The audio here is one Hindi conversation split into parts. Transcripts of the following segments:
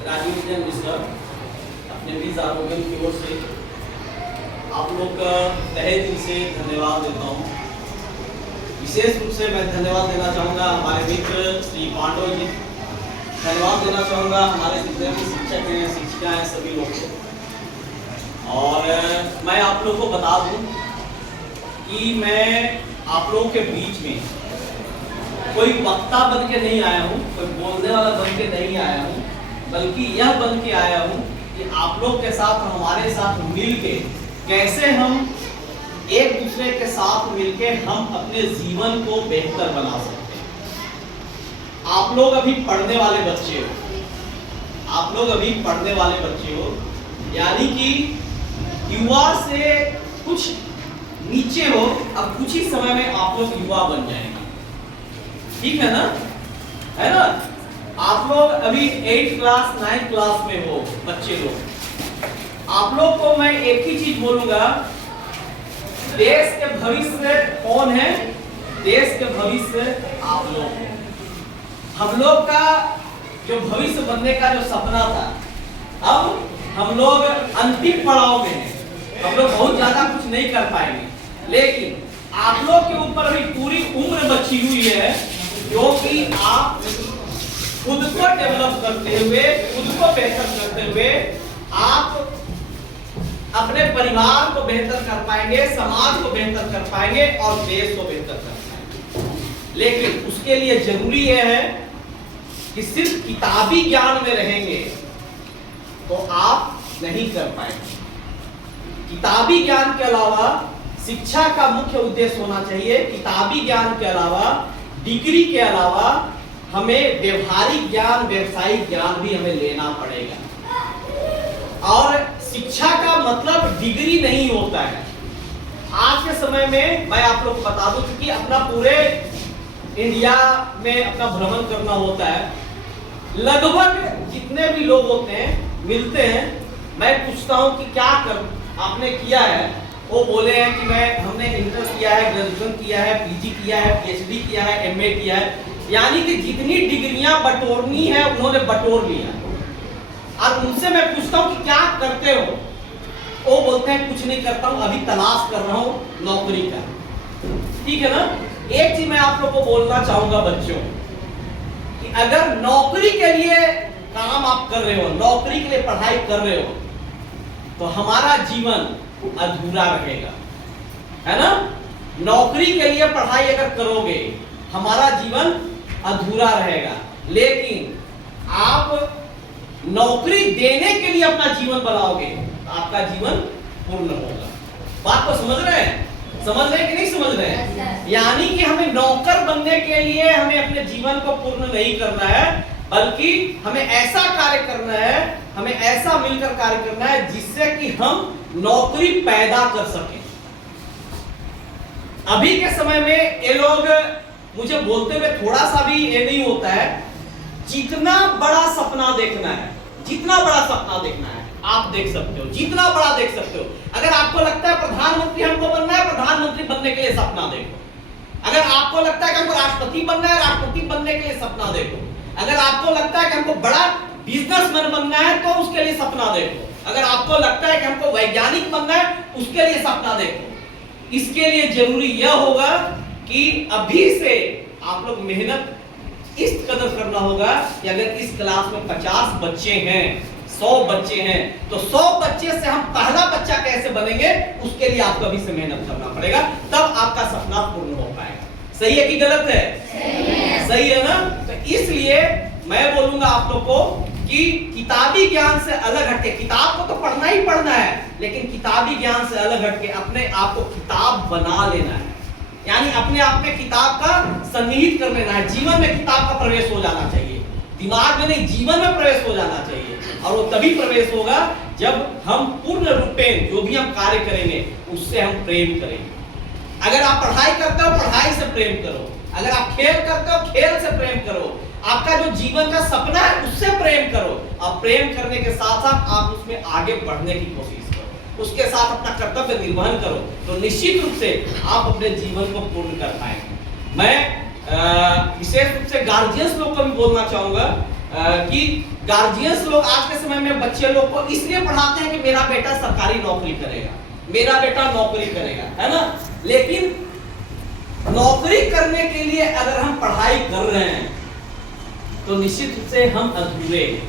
राजीव विजन मिश्रा अपने बीज आरोग्य की ओर से आप लोग का तहे दिल से धन्यवाद देता हूँ। विशेष रूप से मैं धन्यवाद देना चाहूँगा हमारे मित्र श्री पांडव जी, धन्यवाद देना चाहूँगा हमारे जितने भी शिक्षक हैं शिक्षिका हैं सभी लोग को। और मैं आप लोगों को बता दूँ कि मैं आप लोगों के बीच में कोई वक्ता बन के नहीं आया हूँ, कोई बोलने वाला बन के नहीं आया हूँ, बल्कि यह बन के आया हूँ कि आप लोग के साथ हमारे साथ मिल के कैसे हम एक दूसरे के साथ मिलके हम अपने जीवन को बेहतर बना सकते हैं। आप लोग अभी पढ़ने वाले बच्चे हो, आप लोग अभी पढ़ने वाले बच्चे हो, यानी कि युवा से कुछ नीचे हो। अब कुछ ही समय में आप लोग युवा बन जाएंगे, ठीक है ना? है ना? आप लोग अभी 8th क्लास 9th क्लास में हो बच्चे लोग। आप लोग को मैं एक ही चीज बोलूंगा, देश के भविष्य कौन है? देश के भविष्य आप लोग हैं। हम लोग का जो भविष्य बनने का जो सपना था, अब हम लोग अंतिम पड़ाव में हैं। हम लोग बहुत ज्यादा कुछ नहीं कर पाएंगे, लेकिन आप लोग के ऊपर अभी पूरी उम्र बची हुई है, क्योंकि आप खुद को डेवलप करते हुए, खुद को बेहतर करते हुए आप अपने परिवार को बेहतर कर पाएंगे, समाज को बेहतर कर पाएंगे और देश को बेहतर कर पाएंगे। लेकिन उसके लिए जरूरी यह है कि सिर्फ किताबी ज्ञान में रहेंगे तो आप नहीं कर पाएंगे। किताबी ज्ञान के अलावा शिक्षा का मुख्य उद्देश्य होना चाहिए, किताबी ज्ञान के अलावा, डिग्री के अलावा हमें व्यवहारिक ज्ञान, व्यवसायिक ज्ञान भी हमें लेना पड़ेगा। और शिक्षा का मतलब डिग्री नहीं होता है। आज के समय में मैं आप लोग को बता दूं, क्योंकि अपना पूरे इंडिया में अपना भ्रमण करना होता है, लगभग जितने भी लोग होते हैं मिलते हैं, मैं पूछता हूं कि क्या कर आपने किया है। वो बोले हैं कि हमने इंटर किया है, ग्रेजुएशन किया है, पीजी किया है, पीएचडी किया है, एमए किया है, यानी कि जितनी डिग्रियां बटोरनी है उन्होंने बटोर लिया। और उनसे मैं पूछता हूं कि क्या करते हो, वो बोलते हैं कुछ नहीं करता हूं, अभी तलाश कर रहा हूं नौकरी का। ठीक है ना? एक चीज मैं आप लोग को बोलना चाहूंगा बच्चों, कि अगर नौकरी के लिए काम आप कर रहे हो, नौकरी के लिए पढ़ाई कर रहे हो, तो हमारा जीवन अधूरा रहेगा, है ना? नौकरी के लिए पढ़ाई अगर करोगे हमारा जीवन अधूरा रहेगा, लेकिन आप नौकरी देने के लिए अपना जीवन बनाओगे तो आपका जीवन पूर्ण होगा। बात को समझ रहे हैं? समझ रहे हैं कि नहीं समझ रहे हैं? यानी कि हमें नौकर बनने के लिए हमें अपने जीवन को पूर्ण नहीं करना है, बल्कि हमें ऐसा कार्य करना है, हमें ऐसा मिलकर कार्य करना है जिससे कि हम नौकरी पैदा कर सकें। अभी के समय में ये लोग मुझे बोलते हुए थोड़ा सा भी ये नहीं होता है, जितना बड़ा सपना देखना है, जितना बड़ा सपना देखना है आप देख सकते हो, जितना बड़ा देख सकते हो। अगर आपको लगता है प्रधानमंत्री हमको बनना है, प्रधानमंत्री बनने के लिए सपना देखो। अगर आपको लगता है कि हमको राष्ट्रपति बनना है, राष्ट्रपति बनने के लिए सपना देखो। अगर आपको लगता है कि हमको बड़ा बिजनेसमैन बनना है तो उसके लिए सपना देखो। अगर आपको लगता है कि हमको वैज्ञानिक बनना है, उसके लिए सपना देखो। इसके लिए जरूरी यह होगा कि अभी से आप लोग मेहनत इस कदर करना होगा कि अगर इस क्लास में 50 बच्चे हैं, 100 बच्चे हैं, तो 100 बच्चे से हम पहला बच्चा कैसे बनेंगे, उसके लिए आपको अभी से मेहनत करना पड़ेगा, तब आपका सपना पूर्ण हो पाएगा। सही है कि गलत है? सही है ना? तो इसलिए मैं बोलूंगा आप लोग को कि किताबी ज्ञान से अलग हटके, किताब को तो पढ़ना ही पढ़ना है, लेकिन किताबी ज्ञान से अलग हटके अपने आप को किताब बना लेना है। यानी अपने आप में किताब का सन्निहित कर लेना है, जीवन में किताब का प्रवेश हो जाना चाहिए, दिमाग में नहीं जीवन में प्रवेश हो जाना चाहिए। और वो तभी प्रवेश होगा जब हम पूर्ण रूपेण जो भी हम कार्य करेंगे उससे हम प्रेम करेंगे। अगर आप पढ़ाई करते हो पढ़ाई से प्रेम करो, अगर आप खेल करते हो खेल से प्रेम करो, आपका जो जीवन का सपना है उससे प्रेम करो। अब प्रेम करने के साथ साथ आप उसमें आगे बढ़ने की कोशिश करो, उसके साथ अपना कर्तव्य निर्वहन करो, तो निश्चित रूप से आप अपने जीवन को पूर्ण कर पाएंगे। मैं विशेष रूप से गार्जियंस लोग को भी बोलना चाहूंगा कि गार्जियंस लोग आज के समय में बच्चे लोग को इसलिए पढ़ाते हैं कि मेरा बेटा सरकारी नौकरी करेगा, मेरा बेटा नौकरी करेगा, है ना। लेकिन नौकरी करने के लिए अगर हम पढ़ाई कर रहे हैं तो निश्चित रूप से हम अधूरे हैं,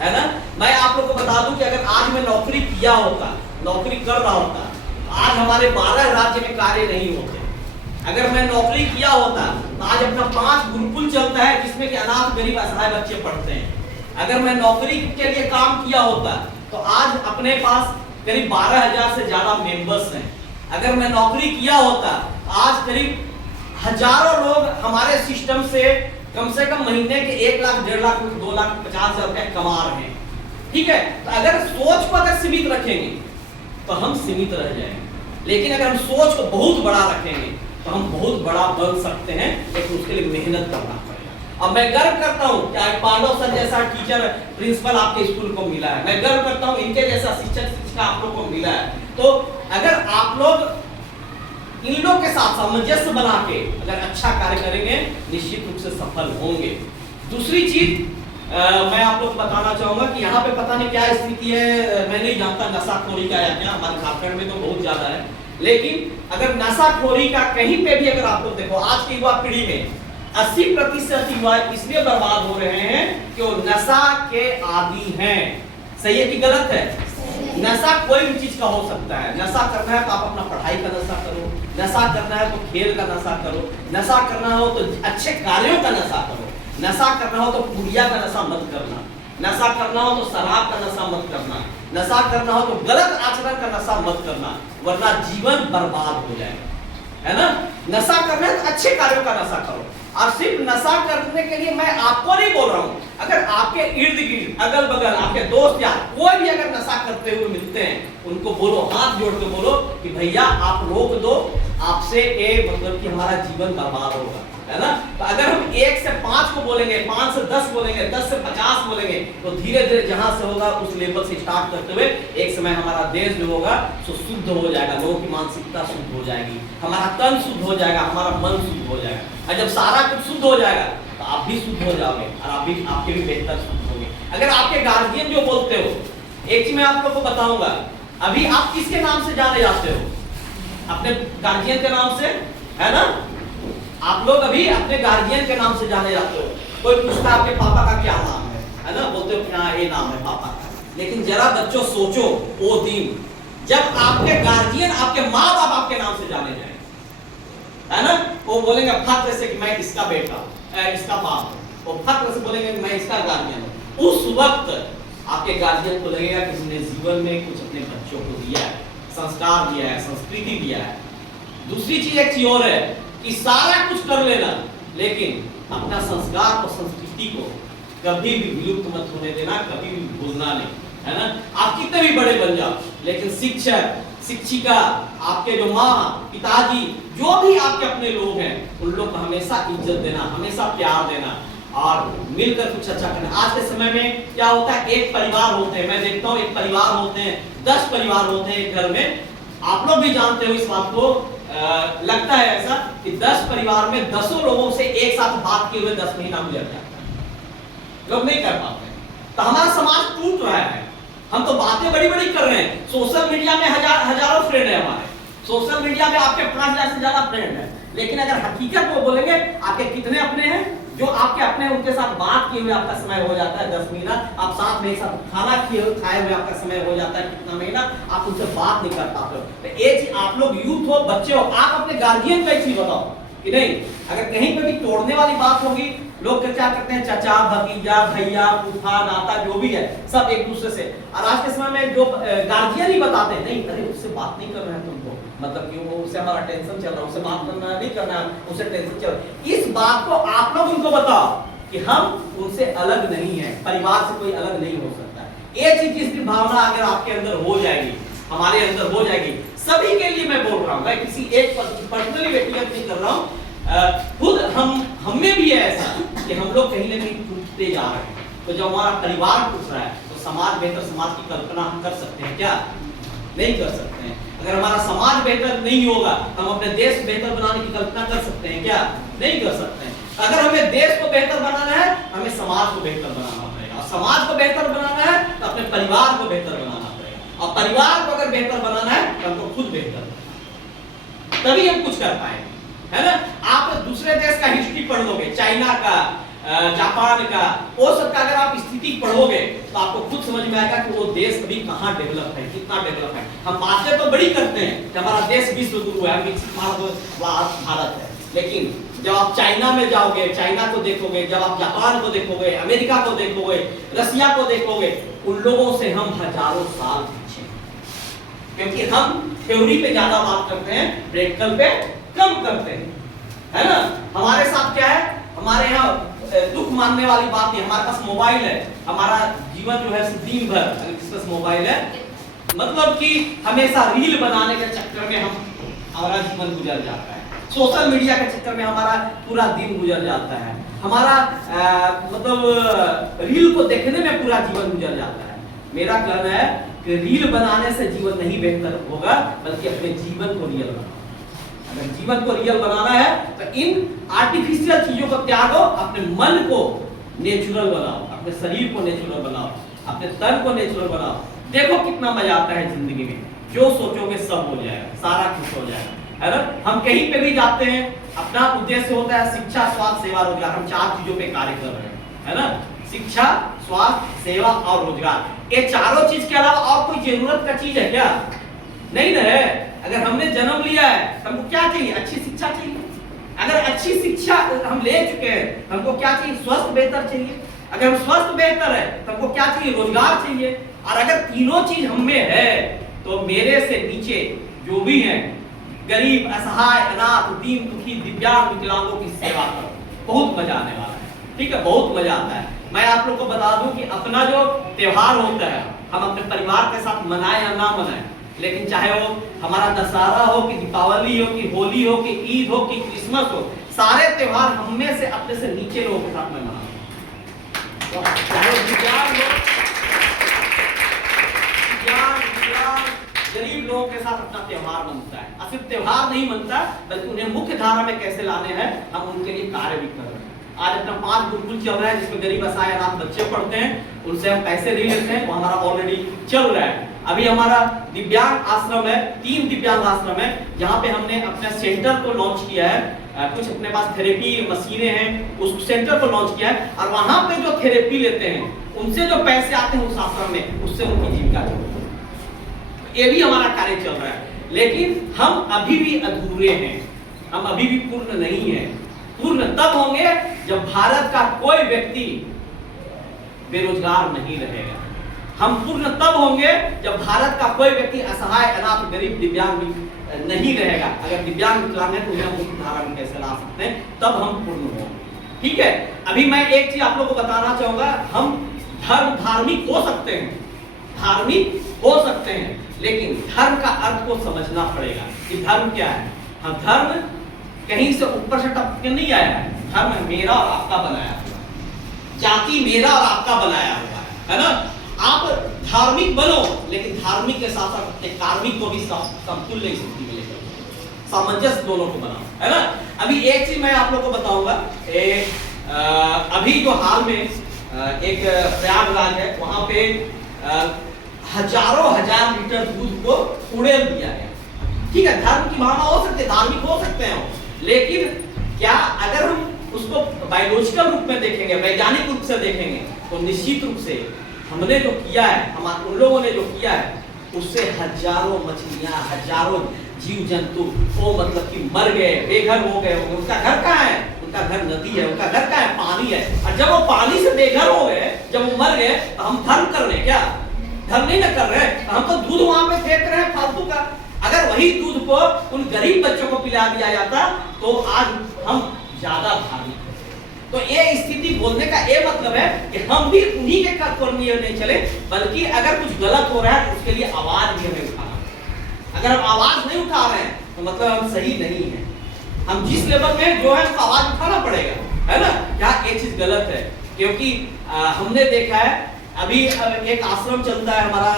है ना। मैं आप लोगों को बता दूं कि अगर आज मैं नौकरी किया होता, नौकरी कर रहा होता, आज हमारे 12 राज्य में कार्य नहीं होते। अगर मैं नौकरी किया होता तो आज अपना 5 गुरुकुल चलता है जिसमें कि अनाथ गरीब असहाय बच्चे पढ़ते हैं। अगर मैं नौकरी के लिए काम किया होता तो आज अपने पास करीब 12,000 से ज्यादा मेंबर्स हैं। अगर मैं नौकरी किया होता आज करीब हजारों लोग हमारे सिस्टम से कम महीने के 1 लाख, 1.5 लाख, 2 लाख 50 हजार रुपए कमा रहे हैं, ठीक है। तो अगर सोच को अगर सीमित रखेंगे तो हम सीमित रह जाएंगे, लेकिन अगर हम सोच को बहुत बड़ा रखेंगे तो हम बहुत बड़ा बन सकते हैं, लेकिन उसके लिए मेहनत करना पड़ेगा। अब मैं गर्व करता हूं कि आज पांडव सर जैसा टीचर प्रिंसिपल आपके स्कूल को मिला है, मैं गर्व करता हूं इनके जैसा शिक्षक शिक्षिका आप लोग को मिला है। तो अगर आप लोग इन लोग के साथ सामंजस्य बना के अगर अच्छा कार्य करेंगे निश्चित रूप से सफल होंगे। दूसरी चीज मैं आप लोग को बताना चाहूंगा कि यहाँ पे पता नहीं क्या स्थिति है, मैं नहीं जानता नशाखोरी का या क्या, हमारे झारखंड में तो बहुत ज्यादा है। लेकिन अगर नशाखोरी का कहीं पे भी अगर आप लोग देखो, आज की युवा पीढ़ी में 80% युवा इसलिए बर्बाद हो रहे हैं कि वो नशा के आदी हैं। सही है कि गलत है? नशा कोई भी चीज का हो सकता है। नशा करना है तो आप अपना पढ़ाई का नशा करो, नशा करना है तो खेल का नशा करो, नशा करना हो तो अच्छे कार्यों का नशा करो, नशा करना हो तो पुड़िया का नशा मत करना, नशा करना हो तो शराब का नशा मत करना, नशा करना हो तो गलत आचरण का नशा मत करना, वरना जीवन बर्बाद हो जाएगा, है ना। नशा करना है तो अच्छे कार्यों का नशा करो। और सिर्फ नशा करने के लिए मैं आपको नहीं बोल रहा हूं, अगर आपके इर्द गिर्द अगल बगल आपके दोस्त यार कोई भी अगर नशा करते हुए मिलते हैं उनको बोलो, हाथ जोड़ के बोलो कि भैया आप रोक दो, आपसे ये मतलब कि हमारा जीवन बर्बाद होगा, है ना। तो अगर हम 1 से 5 को बोलेंगे, 5 से 10 बोलेंगे, 10 से 50 बोलेंगे, तो धीरे धीरे जहां से होगा उस लेवल से स्टार्ट करते हुए एक समय हमारा देश जो होगा सो शुद्ध हो जाएगा, लोगों की मानसिकता शुद्ध हो जाएगी, हमारा तन शुद्ध हो जाएगा, हमारा मन शुद्ध हो जाएगा। और जब सारा कुछ शुद्ध हो जाएगा तो आप भी शुद्ध हो जाओगे और आपके भी बेहतर शुद्ध होंगे। अगर आपके गार्जियन जो बोलते हो, एक चीज मैं आप लोगों को बताऊंगा, अभी आप किसके नाम से जाने जाते हो? अपने गार्जियन के नाम से, है ना। आप लोग अभी अपने गार्जियन के नाम से जाने जाते हो। कोई पूछता है आपके पापा का क्या नाम है ना, बोलते हो क्या ये नाम है पापा का। लेकिन जरा बच्चों सोचो वो दिन जब आपके गार्जियन आपके माँ बाप आपके नाम से जाने जाए, है ना। वो बोलेंगे फख्र से कि मैं इसका बेटा, इसका बाप, वो फख्र से बोलेंगे कि मैं इसका गार्जियन हूं। उस वक्त आपके गार्जियन को लगेगा कि उसने जीवन में कुछ अपने बच्चों को दिया है, संस्कार दिया है, संस्कृति दिया है। दूसरी चीज एक चीज और है कि सारा कुछ कर लेना, लेकिन अपना संस्कार और संस्कृति को कभी भी विलुप्त मत होने देना, कभी भी भूलना नहीं, है ना। आप कितने भी बड़े बन जाओ, लेकिन शिक्षक, शिक्षिका, आपके जो माँ पिताजी, जो भी आपके अपने लोग हैं, उन लोग को हमेशा इज्जत देना, हमेशा प्यार देना और मिलकर कुछ अच्छा करना। आज के समय में क्या होता है, एक परिवार होते हैं, मैं देखता हूँ एक परिवार होते हैं, 10 परिवार होते हैं एक घर में। आप लोग भी जानते हो इस बात को, लगता है ऐसा कि 10 परिवार में 10 लोगों से एक साथ बात किए हुए 10 महीना गुजर जाता है, लोग नहीं कर पाते। तो हमारा समाज टूट रहा है। हम तो बातें बड़ी बड़ी कर रहे हैं, सोशल मीडिया में हजारों फ्रेंड है हमारे, सोशल मीडिया में आपके 5,000 से ज्यादा फ्रेंड है, लेकिन अगर हकीकत वो बोलेंगे आपके कितने अपने हैं जो आपके अपने उनके साथ बात किए हुए आपका समय हो जाता है 10 महीना, आप साथ में साथ खाना खाए हुए आपका समय हो जाता है कितना महीना, आप उनसे बात नहीं कर पाते हो। तो ये चीज आप लोग यूथ हो, बच्चे हो, आप अपने गार्जियन को एक चीज बताओ कि नहीं, अगर कहीं पे भी तोड़ने वाली बात होगी, लोग क्या करते हैं, चाचा भतीजा भैया फूफा नाता जो भी है सब एक दूसरे से। और आज के समय में जो गार्जियन ही बताते हैं नहीं, अरे उससे बात नहीं कर रहे हैं तुमको, मतलब कि वो उससे हमारा टेंशन चल रहा है, उससे बात करना नहीं करना, उससे टेंशन चल रहा है। इस बात को आप लोग उनको बताओ कि हम उनसे अलग नहीं है, परिवार से कोई अलग नहीं हो सकता। ये चीज की भावना अगर आपके अंदर हो जाएगी, हमारे अंदर हो जाएगी, सभी के लिए मैं बोल रहा हूँ, मैं किसी एक पर्सनली व्यक्तिगत नहीं कर रहा हूँ, खुद हम में भी है ऐसा कि हम लोग कहीं ना कहीं टूटते जा रहे हैं। तो जब हमारा परिवार टूट रहा है तो समाज बेहतर समाज की कल्पना हम कर सकते हैं क्या? नहीं कर सकते हैं। अगर हमारा समाज बेहतर नहीं होगा, हम अपने देश बेहतर बनाने की कल्पना कर सकते हैं क्या? नहीं कर सकते हैं। अगर हमें देश को बेहतर बनाना है, हमें समाज को बेहतर बनाना पड़ेगा, और समाज को बेहतर बनाना है तो अपने परिवार को बेहतर बनाना पड़ेगा, और परिवार को अगर बेहतर बनाना है तो हमको खुद बेहतर, तभी हम कुछ कर पाएंगे, है ना। आप दूसरे देश का हिस्ट्री पढ़ लोगे, चाइना का, जापान का, वो सब का अगर आप स्थिति पढ़ोगे तो आपको खुद समझ में आएगा कि वो देश अभी कहाँ डेवलप है, कितना डेवलप है। हम बातें तो बड़ी करते हैं कि हमारा देश विश्व गुरु है, विकसित भारत है, लेकिन जब आप चाइना में जाओगे, चाइना को देखोगे, जब आप जापान को देखोगे, अमेरिका को देखोगे, रसिया को देखोगे, उन लोगों से हम हजारों साल पीछे, क्योंकि हम थ्योरी पे ज्यादा बात करते हैं, प्रैक्टिकल पे कम करते हैं, है ना। हमारे साथ क्या है, हमारे यहाँ दुख मानने वाली बात नहीं, हमारे पास मोबाइल है, हमारा जीवन जो है दिन भर अगर किसी पास मोबाइल है, मतलब कि हमेशा रील बनाने के चक्कर में हमारा जीवन गुजर जाता है, सोशल मीडिया के चक्कर में हमारा पूरा दिन गुजर जाता है, हमारा मतलब रील को देखने में पूरा जीवन गुजर जाता है। मेरा कहना है कि रील बनाने से जीवन नहीं बेहतर होगा, बल्कि अपने जीवन को रियल बनाओ। अगर जीवन को रियल बनाना है तो इन आर्टिफिशियल चीजों को त्यागो, अपने मन को नेचुरल बनाओ, अपने शरीर को नेचुरल बनाओ, अपने तन को नेचुरल बनाओ। देखो कितना मजा आता है जिंदगी में, जो सोचोगे सब हो जाएगा, सारा कुछ हो जाएगा, है ना। हम कहीं पे भी जाते हैं, अपना उद्देश्य होता है शिक्षा, स्वास्थ्य, सेवा, रोजगार। हम 4 चीजों पे कार्य कर रहे हैं, है ना। शिक्षा, स्वास्थ्य, सेवा और रोजगार, ये चारों चीज के अलावा और कोई जरूरत का चीज है क्या? नहीं ना है। अगर हमने जन्म लिया है, हमको क्या चाहिए? अच्छी शिक्षा चाहिए। अगर अच्छी शिक्षा हम ले चुके हैं, हमको क्या चाहिए? स्वस्थ बेहतर चाहिए। अगर हम स्वस्थ बेहतर है तो हमको क्या चाहिए? रोजगार चाहिए। और अगर तीनों चीज हम में है तो मेरे से नीचे जो भी हैं, गरीब, असहाय, अनाथ, दीन, दुखी, दिव्यांग, विकलांगों की सेवा करो, बहुत मजा आने वाला है। ठीक है, बहुत मजा आता है। मैं आप लोग को बता दूं कि अपना जो त्योहार होता है, हम अपने परिवार के साथ मनाएं या ना मनाएं, लेकिन चाहे वो हमारा दशहरा हो कि दीपावली हो कि होली हो कि ईद हो कि क्रिसमस हो, सारे त्योहार हम में से अपने से नीचे लोगों के साथ में मनाते हैं। तो चाहे दिव्यांग हो, गरीब लोगों के साथ अपना त्योहार मनता है। और सिर्फ त्योहार नहीं मनता, बल्कि उन्हें मुख्य धारा में कैसे लाने हैं, हम उनके लिए कार्य भी कर रहे हैं। आज अपना 5 गुरुकुल चल रहा है, जिसमें गरीब, असहाय, अनाथ बच्चे पढ़ते हैं, उनसे हम पैसे ले लेते हैं, वो हमारा ऑलरेडी चल रहा है। अभी हमारा दिव्यांग आश्रम है, 3 दिव्यांग आश्रम है, जहाँ पे हमने अपने सेंटर को लॉन्च किया है। कुछ अपने पास थेरेपी मशीनें हैं, उस सेंटर को लॉन्च किया है, और वहां पे जो थेरेपी लेते हैं, उनसे जो पैसे आते हैं उस आश्रम में, उससे उनकी जीविका चलती है। ये भी हमारा कार्य चल रहा है, लेकिन हम अभी भी अधूरे हैं, हम अभी भी पूर्ण नहीं है। पूर्ण तब होंगे जब भारत का कोई व्यक्ति बेरोजगार नहीं रहेगा। हम पूर्ण तब होंगे जब भारत का कोई व्यक्ति असहाय, अनाथ, गरीब, दिव्यांग नहीं रहेगा। अगर दिव्यांग, विकलांग है तो उन्हें मुख्य धारा में कैसे ला सकते हैं, तब हम पूर्ण होंगे। ठीक है, अभी मैं एक चीज आप लोगों को बताना चाहूंगा। हम धार्मिक हो सकते हैं, धार्मिक हो सकते हैं, लेकिन धर्म का अर्थ को समझना पड़ेगा कि धर्म क्या है। हाँ, धर्म कहीं से ऊपर से टपक के नहीं आया है। धर्म मेरा और आपका बनाया हुआ, जाति मेरा और आपका बनाया हुआ है ना। आप धार्मिक बनो, लेकिन धार्मिक के साथ साथ अपने कार्मिक को भी समतुल्य स्थिति में लेकर, सामंजस्य दोनों को बनाओ, है ना। अभी एक चीज मैं आप लोग को बताऊंगा। अभी जो हाल में एक प्रयागराज है, वहां पे हजारों हजार लीटर दूध को उड़ेल दिया गया। ठीक है, धर्म की भावना हो सकती है, धार्मिक हो सकते हैं, लेकिन क्या अगर हम उसको बायोलॉजिकल रूप में देखेंगे, वैज्ञानिक रूप से देखेंगे, तो निश्चित रूप से हमने जो किया है, हमारे उन लोगों ने जो किया है, उससे हजारों मछलियां, हजारों जीव जंतु वो मतलब कि मर गए, बेघर हो गए होंगे। उनका घर कहाँ है? उनका घर नदी है, उनका घर कहाँ है? पानी है। और जब वो पानी से बेघर हो गए, जब वो मर गए, तो हम धर्म कर रहे हैं क्या? धर्म नहीं ना कर रहे, हम तो दूध वहां पे फेंक रहे हैं फालतू का। अगर वही दूध को उन गरीब बच्चों को पिला दिया जाता तो आज हम ज्यादा धार्मिक होते। तो ये स्थिति बोलने का ये मतलब है कि हम भी उन्हीं के कर्तव्य नहीं चले, बल्कि अगर कुछ गलत हो रहा है तो उसके लिए आवाज भी हमें उठाना। अगर हम आवाज नहीं उठा रहे हैं तो मतलब हम सही नहीं है। हम जिस लेवल में जो है उसको आवाज उठाना पड़ेगा, है ना। क्या ये चीज गलत है? क्योंकि हमने देखा है, अभी एक आश्रम चलता है हमारा,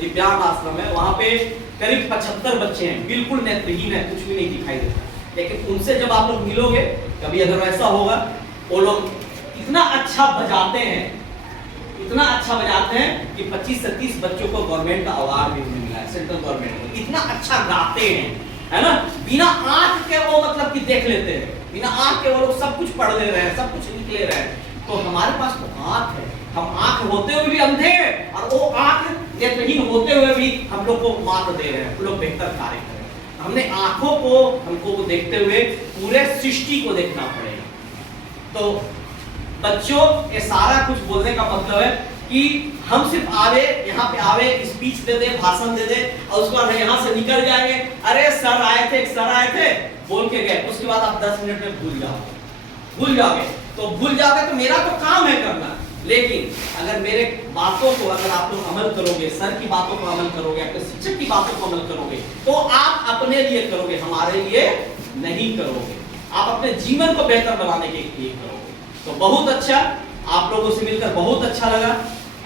दिव्यांग आश्रम है, वहां पे करीब 75 बच्चे हैं, बिल्कुल नेत्रहीन है, कुछ भी नहीं दिखाई देता। लेकिन उनसे जब आप लोग मिलोगे, कभी अगर ऐसा होगा वो लोग इतना अच्छा बजाते हैं, इतना अच्छा बजाते हैं कि 25 से 30 बच्चों को गवर्नमेंट का अवार्ड भी मिला है, सेंट्रल गवर्नमेंट को। इतना अच्छा गाते हैं, है ना, बिना आंख के वो मतलब कि देख लेते हैं, बिना आंख के वो लोग सब कुछ पढ़ ले रहे हैं, सब कुछ लिख ले रहे हैं। तो हमारे पास तो आंख है, हम आंख होते हुए भी अंधे हैं, और वो आंख नेत्रहीन होते हुए भी हम लोग को मात दे रहे हैं, हम लोग बेहतर कार्य कर रहे हैं। हमने आंखों को हमको देखते हुए पूरे सृष्टि को देखना पड़ेगा। तो बच्चों, ये सारा कुछ बोलने का मतलब है कि हम सिर्फ आवे, यहाँ पे आवे, स्पीच दे दे, भाषण दे दे, और उसके बाद यहाँ से निकल जाएंगे, अरे सर आए थे, सर आए थे बोल के गए, उसके बाद आप 10 मिनट में भूल जाओगे। तो भूल जाओगे तो मेरा तो काम है करना, लेकिन अगर मेरे बातों को अगर आप लोग अमल करोगे, सर की बातों को अमल करोगे, अपने शिक्षक की बातों को अमल करोगे, तो आप अपने लिए करोगे, हमारे लिए नहीं करोगे। आप अपने जीवन को बेहतर बनाने के लिए करोगे। तो बहुत अच्छा, आप लोगों से मिलकर बहुत अच्छा लगा,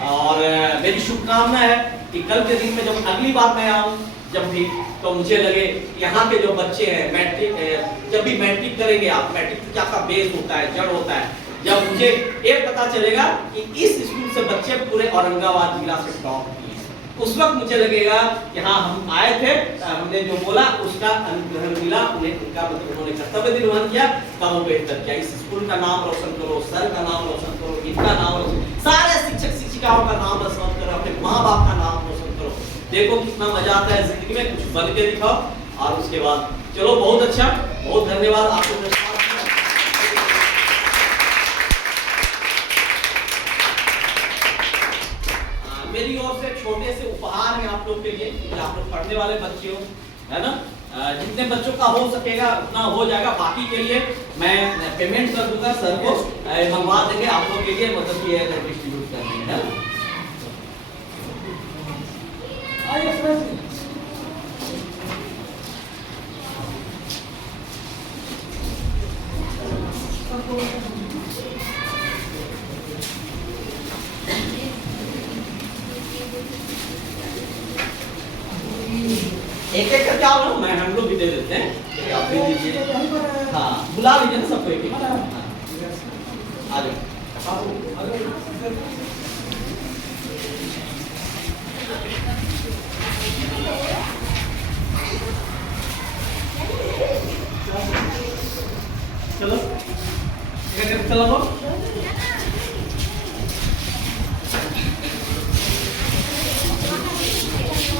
और मेरी शुभकामना है कि कल के दिन में जब अगली बार मैं आऊँ जब भी, तो मुझे लगे यहाँ के जो बच्चे हैं मैट्रिक, जब भी मैट्रिक करेंगे आप, मैट्रिक क्या का बेस होता है, जड़ होता है, जब मुझे ये पता चलेगा कि इस स्कूल से बच्चे पूरे औरंगाबाद जिला से टॉप किए, उस वक्त मुझे लगेगा कि हाँ हम आए थे, हमने जो बोला उसका अनुग्रह मिला, उन्हें उनका मतलब उन्होंने कर्तव्य निर्वहन किया, तब वो बेहतर किया। इस स्कूल का नाम रोशन करो, सर का नाम रोशन करो, इनका नाम रोशन, सारे शिक्षक शिक्षिकाओं का नाम रोशन करो, अपने माँ बाप का नाम रोशन करो। देखो कितना मजा आता है जिंदगी में, कुछ बन के दिखाओ, और उसके बाद चलो। बहुत अच्छा, बहुत धन्यवाद आपको। मेरी ओर से छोटे से उपहार है आप लोग के लिए, कि आप लोग पढ़ने वाले बच्चे हो, है ना, जितने बच्चों का हो सकेगा उतना हो जाएगा। बाकी के लिए मैं पेमेंट कर दूंगा, सर को मंगवा देंगे आप लोग के लिए, मतलब ये डिस्ट्रीब्यूट करने है। एक एक करके आओ ना, मैं हम लोग भी दे देते हैं, आप भी दीजिए। हाँ, बुला लीजिए ना सबको एक एक। आ जाओ। चलो चलो।